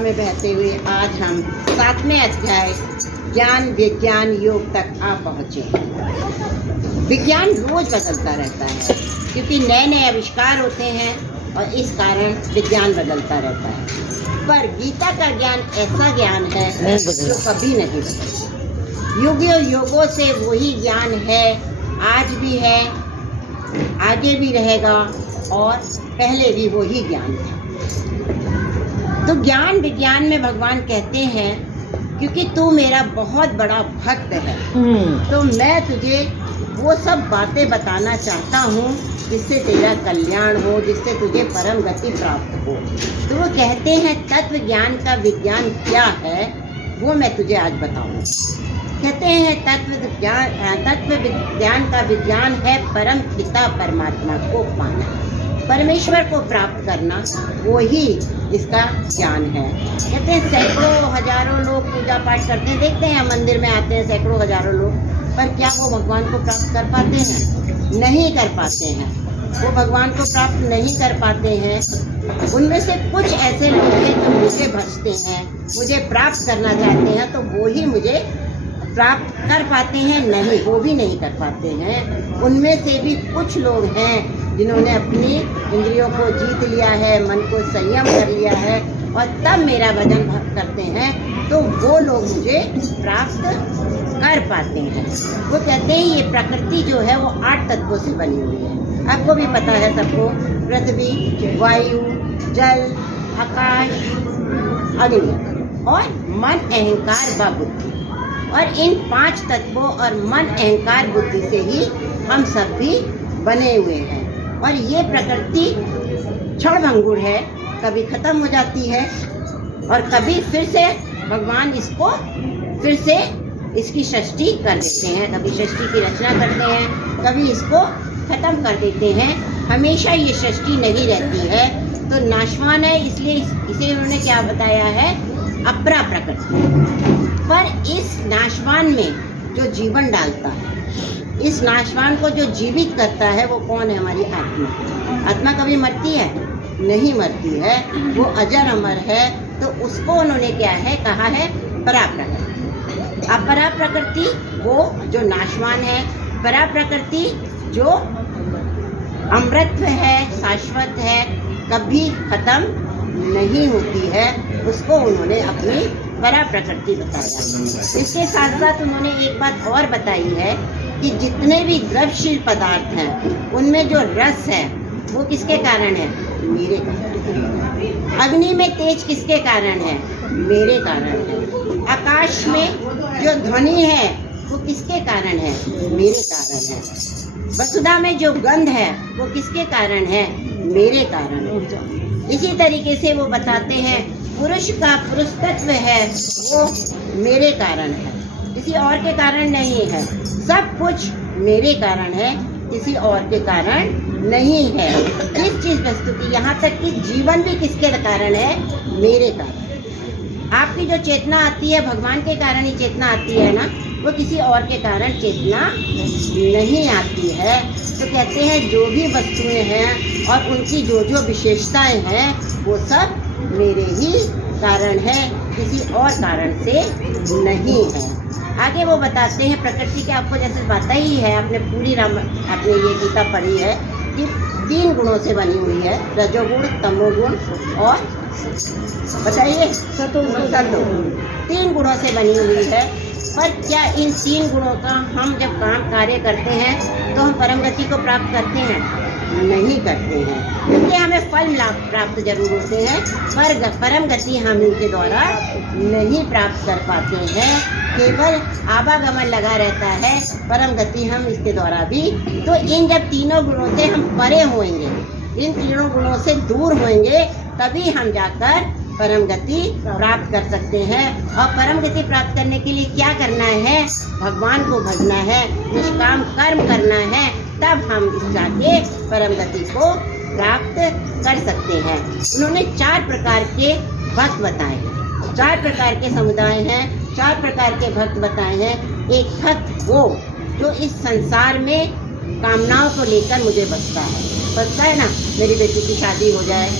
में बहते हुए आज हम 7वें अध्याय ज्ञान विज्ञान योग तक आ पहुँचे। विज्ञान रोज बदलता रहता है क्योंकि नए नए आविष्कार होते हैं और इस कारण विज्ञान बदलता रहता है। पर गीता का ज्ञान ऐसा ज्ञान है जो कभी नहीं बदलता। युगों युगों से वही ज्ञान है, आज भी है, आगे भी रहेगा और पहले भी वही ज्ञान है। तो ज्ञान विज्ञान में भगवान कहते हैं क्योंकि तू मेरा बहुत बड़ा भक्त है तो मैं तुझे वो सब बातें बताना चाहता हूँ जिससे तेरा कल्याण हो, जिससे तुझे परम गति प्राप्त हो। तो वो कहते हैं तत्व ज्ञान का विज्ञान क्या है वो मैं तुझे आज बताऊँ। कहते हैं तत्व विज्ञान का विज्ञान है परम पिता परमात्मा को पाना, परमेश्वर को प्राप्त करना, वो ही इसका ज्ञान है। कहते हैं सैकड़ों हजारों लोग पूजा पाठ करते हैं, देखते हैं मंदिर में आते हैं सैकड़ों हजारों लोग, पर क्या वो भगवान को प्राप्त कर पाते हैं? नहीं कर पाते हैं। वो भगवान को प्राप्त नहीं कर पाते हैं। उनमें से कुछ ऐसे लोग हैं जो मुझे भजते हैं, मुझे प्राप्त करना चाहते हैं, तो वो ही मुझे प्राप्त कर पाते हैं। नहीं, वो भी नहीं कर पाते हैं। उनमें से भी कुछ लोग हैं जिन्होंने अपनी इंद्रियों को जीत लिया है, मन को संयम कर लिया है और तब मेरा भजन करते हैं, तो वो लोग मुझे प्राप्त कर पाते हैं। वो कहते हैं ये प्रकृति जो है वो 8 तत्वों से बनी हुई है। आपको भी पता है सबको, पृथ्वी, वायु, जल, आकाश, अग्नि और मन, अहंकार व बुद्धि। और इन 5 तत्वों और मन, अहंकार, बुद्धि से ही हम सब भी बने हुए हैं। और ये प्रकृति क्षणभंगुर है, कभी खत्म हो जाती है और कभी फिर से भगवान इसको फिर से इसकी सृष्टि कर देते हैं, कभी सृष्टि की रचना करते हैं, कभी इसको खत्म कर देते हैं। हमेशा ये सृष्टि नहीं रहती है, तो नाशवान है, इसलिए इसे उन्होंने क्या बताया है? अपरा प्रकृति। पर इस नाशवान में जो जीवन डालता है, इस नाशवान को जो जीवित करता है, वो कौन है? हमारी आत्मा। आत्मा कभी मरती है? नहीं मरती है, वो अजर अमर है। तो उसको उन्होंने क्या है कहा है? परा प्रकृति। अपरा प्रकृति वो जो नाशवान है, परा प्रकृति जो अमृत है, शाश्वत है, कभी खत्म नहीं होती है, उसको उन्होंने अपनी परा प्रकृति बताया। इसके साथ साथ उन्होंने एक बात और बताई है कि जितने भी द्रव्यशील पदार्थ हैं उनमें जो रस है वो किसके कारण है? मेरे कारण। अग्नि में तेज किसके कारण है? मेरे कारण है। आकाश में जो ध्वनि है वो किसके कारण है? मेरे कारण है। वसुधा में जो गंध है वो किसके कारण है? मेरे कारण है। इसी तरीके से वो बताते हैं पुरुष का पुरुष तत्व है वो मेरे कारण है, किसी और के कारण नहीं है। सब कुछ मेरे कारण है, किसी और के कारण नहीं है। इस चीज वस्तु की, यहाँ तक कि जीवन भी किसके कारण है? मेरे कारण। आपकी जो चेतना आती है भगवान के कारण ही चेतना आती है ना, वो किसी और के कारण चेतना नहीं आती है। तो कहते हैं जो भी वस्तुएं हैं और उनकी जो जो विशेषताएं हैं वो सब मेरे ही कारण है, किसी और कारण से नहीं है। आगे वो बताते हैं प्रकृति के, आपको जैसे पता ही है, आपने ये गीता पढ़ी है कि 3 गुणों से बनी हुई है, रजोगुण, तमोगुण और बताइए सतोगुण। 3 गुणों से बनी हुई है। पर क्या इन 3 गुणों का हम जब काम कार्य करते हैं तो हम परम गति को प्राप्त करते हैं? नहीं करते हैं, क्योंकि हमें फल लाभ प्राप्त जरूर होते हैं, पर परम गति हम इनके द्वारा नहीं प्राप्त कर पाते हैं। केवल आवागमन लगा रहता है, परम गति हम इसके द्वारा भी। तो इन जब तीनों गुणों से हम परे होंगे, इन तीनों गुणों से दूर होंगे, तभी हम जाकर परम गति प्राप्त कर सकते हैं। और परम गति प्राप्त करने के लिए क्या करना है? भगवान को भजना है, निष्काम कर्म करना है, तब हम जाके परम गति को प्राप्त कर सकते हैं। उन्होंने 4 प्रकार के भक्त बताए हैं, 4 प्रकार के समुदाय हैं, 4 प्रकार के भक्त बताए हैं। एक भक्त वो जो इस संसार में कामनाओं को लेकर मुझे बसता है ना, मेरी बेटी की शादी हो जाए,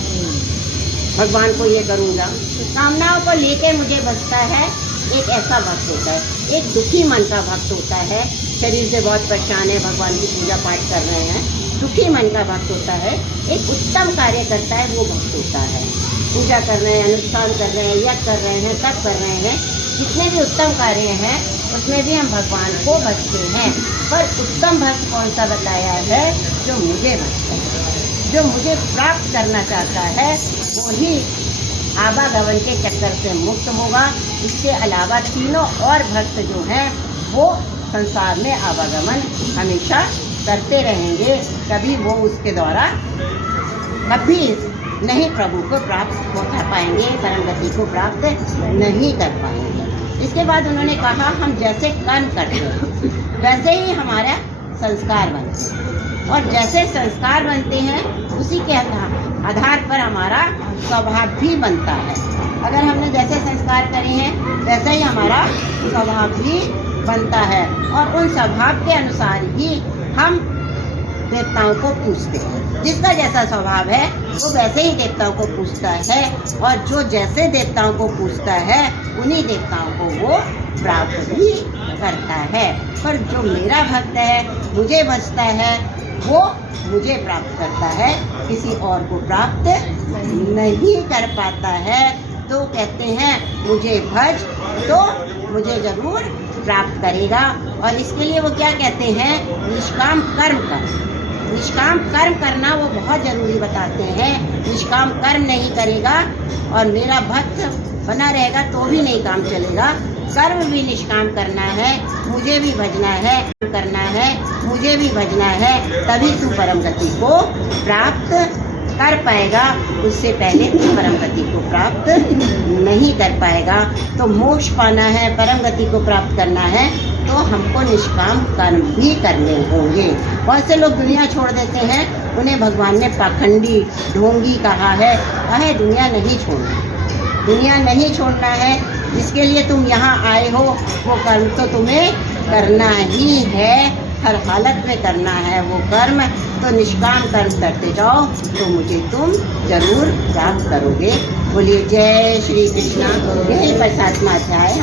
भगवान को ये करूँगा, कामनाओं को लेकर मुझे बचता है, एक ऐसा भक्त होता है। एक दुखी मन का भक्त होता है, शरीर से बहुत परेशान है, भगवान की पूजा पाठ कर रहे हैं, दुखी मन का भक्त होता है। एक उत्तम कार्य करता है, वो भक्त होता है। पूजा कर रहे हैं, अनुष्ठान कर रहे हैं, यज्ञ कर रहे हैं, तप कर रहे हैं, जितने भी उत्तम कार्य हैं उसमें भी हम भगवान को भजते हैं। पर उत्तम भक्त कौन सा बताया है? जो मुझे भजता है, जो मुझे प्राप्त करना चाहता है, वो ही आवागमन के चक्कर से मुक्त होगा। इसके अलावा तीनों और भक्त जो हैं वो संसार में आवागमन हमेशा करते रहेंगे, कभी वो उसके द्वारा कभी नहीं प्रभु को प्राप्त हो पाएंगे, परम गति को प्राप्त नहीं कर पाएंगे। इसके बाद उन्होंने कहा हम जैसे कर्म करते हैं वैसे ही हमारा संस्कार बनते हैं, और जैसे संस्कार बनते हैं उसी के आधार पर हमारा स्वभाव भी बनता है। अगर हमने जैसे संस्कार करे हैं वैसे ही हमारा स्वभाव भी बनता है, और उन स्वभाव के अनुसार ही हम देवताओं को पूजते हैं। जिसका जैसा स्वभाव है वो वैसे ही देवताओं को पूजता है, और जो जैसे देवताओं को पूजता है उन्हीं देवताओं को वो प्राप्त भी करता है। पर जो मेरा भक्त है, मुझे भजता है, वो मुझे प्राप्त करता है, किसी और को प्राप्त नहीं कर पाता है। तो कहते हैं मुझे भज तो मुझे ज़रूर प्राप्त करेगा। और इसके लिए वो क्या कहते हैं? निष्काम कर्म कर। निष्काम कर्म करना वो बहुत ज़रूरी बताते हैं। निष्काम कर्म नहीं करेगा और मेरा भक्त बना रहेगा तो भी नहीं काम चलेगा। कर्म भी निष्काम करना है, मुझे भी भजना है, करना है, मुझे भी भजना है, तभी तू परम गति को प्राप्त कर पाएगा। उससे पहले तू परम गति को प्राप्त नहीं कर पाएगा। तो मोक्ष पाना है, परम गति को प्राप्त करना है, तो हमको निष्काम कर्म भी करने होंगे। बहुत से लोग दुनिया छोड़ देते हैं, उन्हें भगवान ने पाखंडी, ढोंगी कहा है। दुनिया नहीं छोड़ना, दुनिया नहीं छोड़ना है। जिसके लिए तुम यहाँ आए हो वो कर्म तो तुम्हें करना ही है, हर हालत में करना है वो कर्म। तो निष्काम कर्म करते जाओ तो मुझे तुम जरूर प्राप्त करोगे। बोलिए जय श्री कृष्णा। यही 7वां अध्याय।